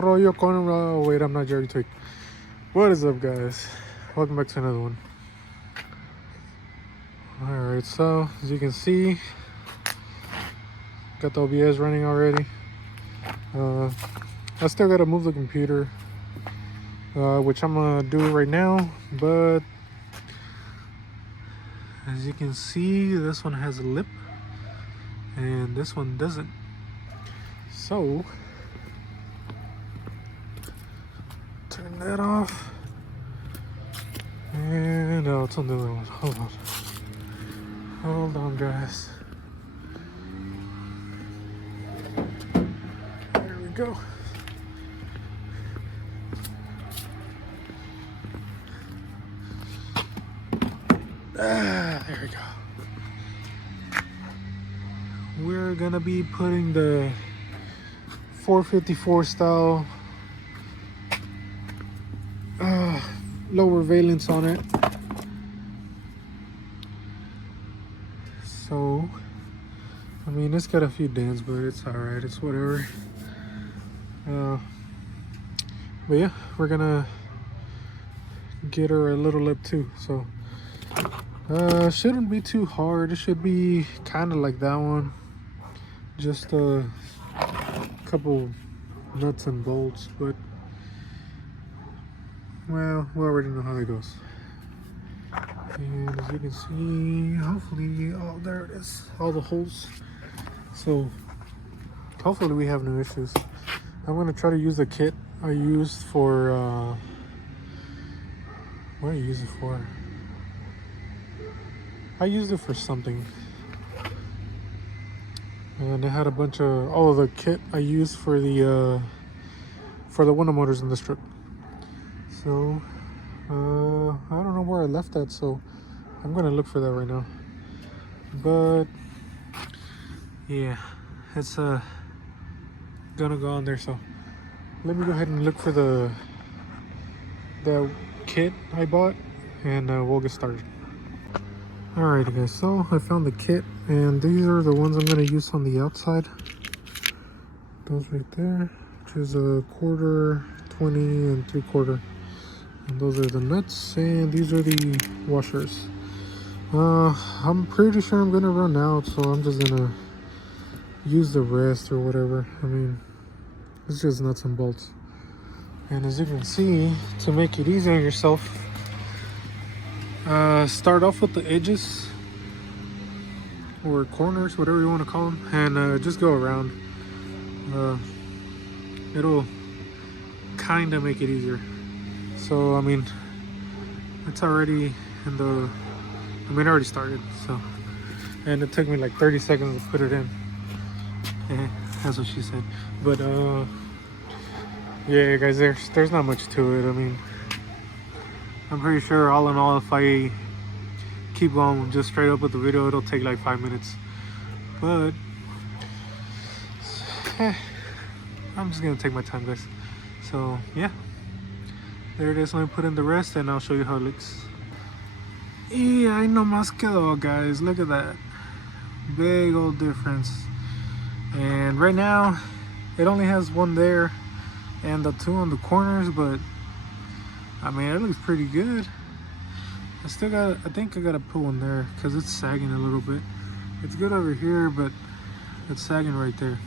rollo con... wait, I'm not Jerry Twig. What is up, guys? Welcome back to another one. Alright, so as you can see, got the OBS running already. I still gotta move the computer, which I'm gonna do right now, but as you can see, this one has a lip and this one doesn't. So turn that off, and it's on the other one. Hold on, guys. There we go. There we go. We're gonna be putting the 454 style lower valance on it. So, I mean, it's got a few dents, but it's alright, it's whatever. But yeah, we're gonna get her a little lip too, so shouldn't be too hard. It should be kind of like that one, just a couple nuts and bolts, but well, we already know how that goes. And as you can see, hopefully, oh, there it is, all the holes. So hopefully we have no issues. I'm gonna try to use the kit I used for what did I use it for? I used it for something, and it had a bunch of the kit I used for the window motors in this truck. So I don't know where I left that, so I'm gonna look for that right now. But yeah, it's gonna go on there. So let me go ahead and look for the kit I bought, and we'll get started. Alright, guys, so I found the kit, and these are the ones I'm going to use on the outside. Those right there, which is a 1/4, 20, and 3/4. And those are the nuts, and these are the washers. I'm pretty sure I'm going to run out, so I'm just going to use the rest or whatever. I mean, it's just nuts and bolts. And as you can see, to make it easy on yourself, start off with the edges or corners, whatever you want to call them, and just go around. It'll kind of make it easier. So I mean, it's already in the, I mean, I already started, so, and it took me like 30 seconds to put it in. Yeah, that's what she said. But yeah, guys, there's not much to it. I mean, I'm pretty sure all in all, if I keep going just straight up with the video, it'll take like 5 minutes. But I'm just gonna take my time, guys. So yeah, there it is. Let me put in the rest and I'll show you how it looks. Y ahí nomás quedó, guys. Look at that big old difference. And right now it only has one there and the two on the corners, but I mean, it looks pretty good. I think I gotta put one there because it's sagging a little bit. It's good over here, but it's sagging right there.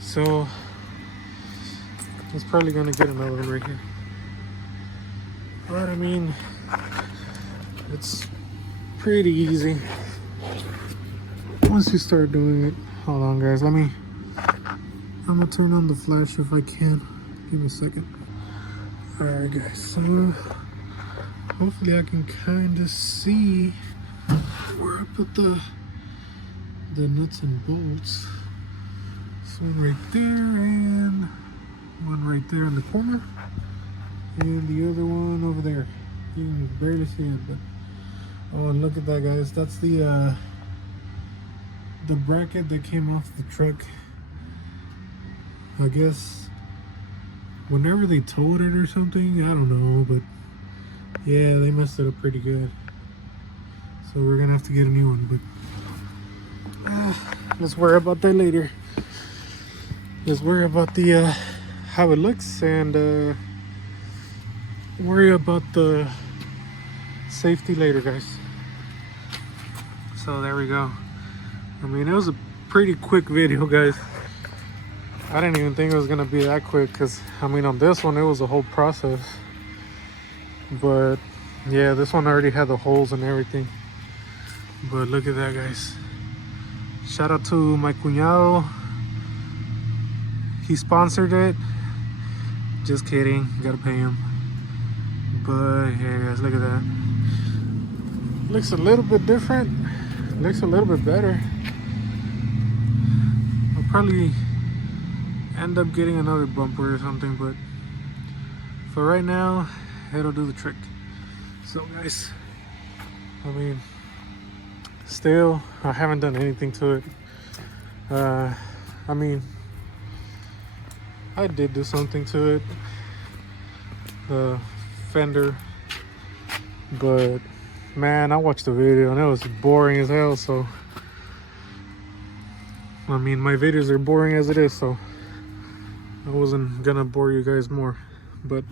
So it's probably gonna get another one right here. But I mean, it's pretty easy once you start doing it. Hold on, guys, I'm gonna turn on the flash if I can. Give me a second. Alright, guys, so hopefully I can kind of see where I put the nuts and bolts. This one right there, and one right there in the corner, and the other one over there. You can barely see it, but oh, and look at that, guys. That's the bracket that came off the truck. I guess whenever they towed it or something, I don't know, but yeah, they messed it up pretty good. So we're gonna have to get a new one, but let's worry about that later. Let's worry about the how it looks and worry about the safety later, guys. So there we go. I mean, it was a pretty quick video, guys. I didn't even think it was gonna be that quick, because I mean, on this one it was a whole process. But yeah, this one already had the holes and everything. But look at that, guys. Shout out to my cuñado. He sponsored it. Just kidding, gotta pay him. But yeah, guys, look at that. Looks a little bit different. Looks a little bit better. I'll probably end up getting another bumper or something, but for right now, it'll do the trick. So guys, I mean, still, I haven't done anything to it. I mean, I did do something to it, the fender, but man, I watched the video and it was boring as hell. So I mean, my videos are boring as it is, so I wasn't gonna bore you guys more. But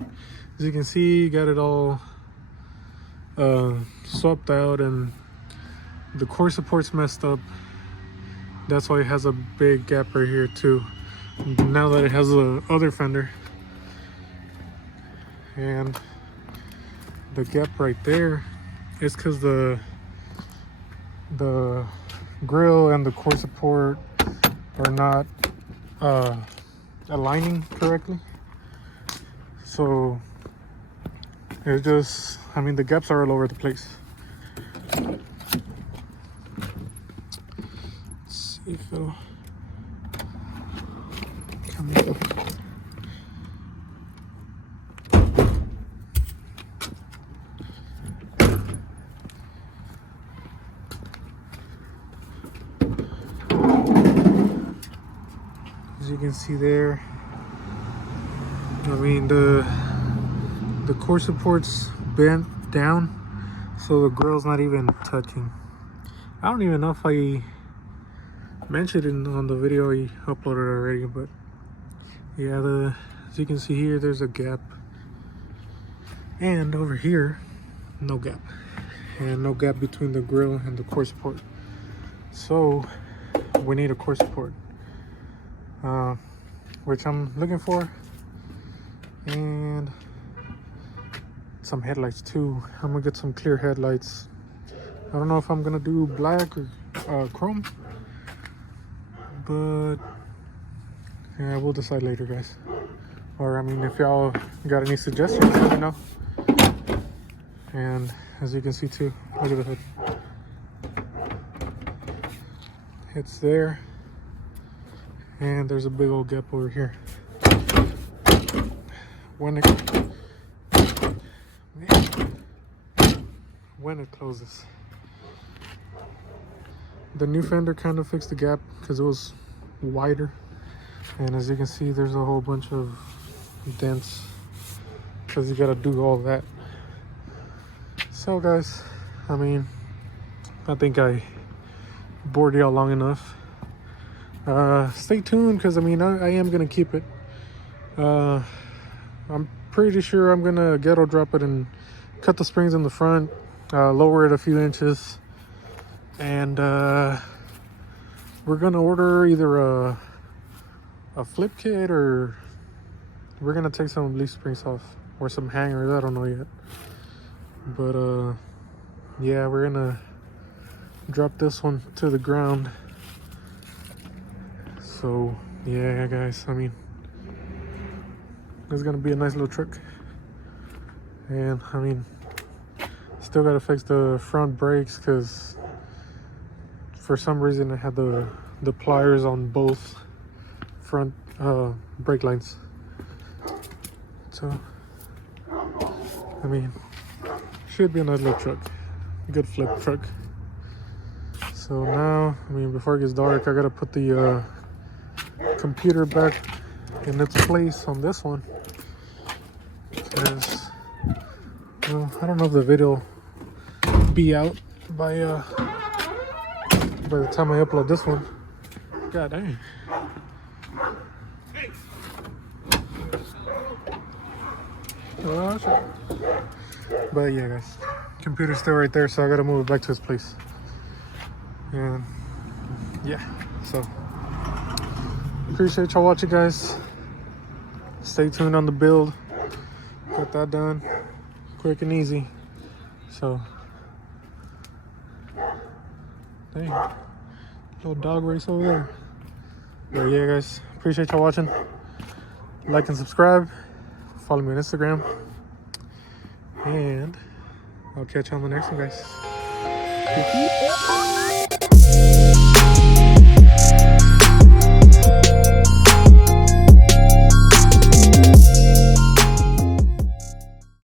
as you can see, got it all swapped out, and the core support's messed up. That's why it has a big gap right here too, now that it has the other fender. And the gap right there is because the grill and the core support are not aligning correctly. So it's just, I mean, the gaps are all over the place. Let's see if it'll come up. As you can see there, I mean, the core support's bent down, so the grill's not even touching. I don't even know if I mentioned it on the video I uploaded already, but yeah, as you can see here, there's a gap, and over here, no gap, and no gap between the grill and the core support. So we need a core support, which I'm looking for, and some headlights too. I'm gonna get some clear headlights. I don't know if I'm gonna do black or chrome, but yeah, we'll decide later, guys. Or I mean, if y'all got any suggestions, let me know. And as you can see too, look at the hood. It's there, and there's a big old gap over here. When it closes. The new fender kind of fixed the gap because it was wider, and as you can see, there's a whole bunch of dents because you got to do all that. So guys, I mean, I think I bored y'all long enough. Stay tuned, because I mean, I am gonna keep it. I'm pretty sure I'm gonna ghetto drop it and cut the springs in the front, lower it a few inches, and we're gonna order either a flip kit, or we're gonna take some leaf springs off, or some hangers. I don't know yet, but yeah, we're gonna drop this one to the ground. So yeah, guys, I mean, it's gonna be a nice little trick. And I mean, still gotta fix the front brakes, because for some reason I had the pliers on both front brake lines. So I mean, should be a nice little truck, good flip truck. So now, I mean, before it gets dark, I gotta put the computer back in its place on this one, because, well, I don't know if the video will be out by the time I upload this one. God dang. Oh, shit. But yeah, guys, computer's still right there, so I gotta move it back to its place. And yeah, so appreciate y'all watching, guys. Stay tuned on the build. Got that done quick and easy. So dang, little dog race over there. But yeah, guys, appreciate y'all watching. Like and subscribe. Follow me on Instagram. And I'll catch you on the next one, guys.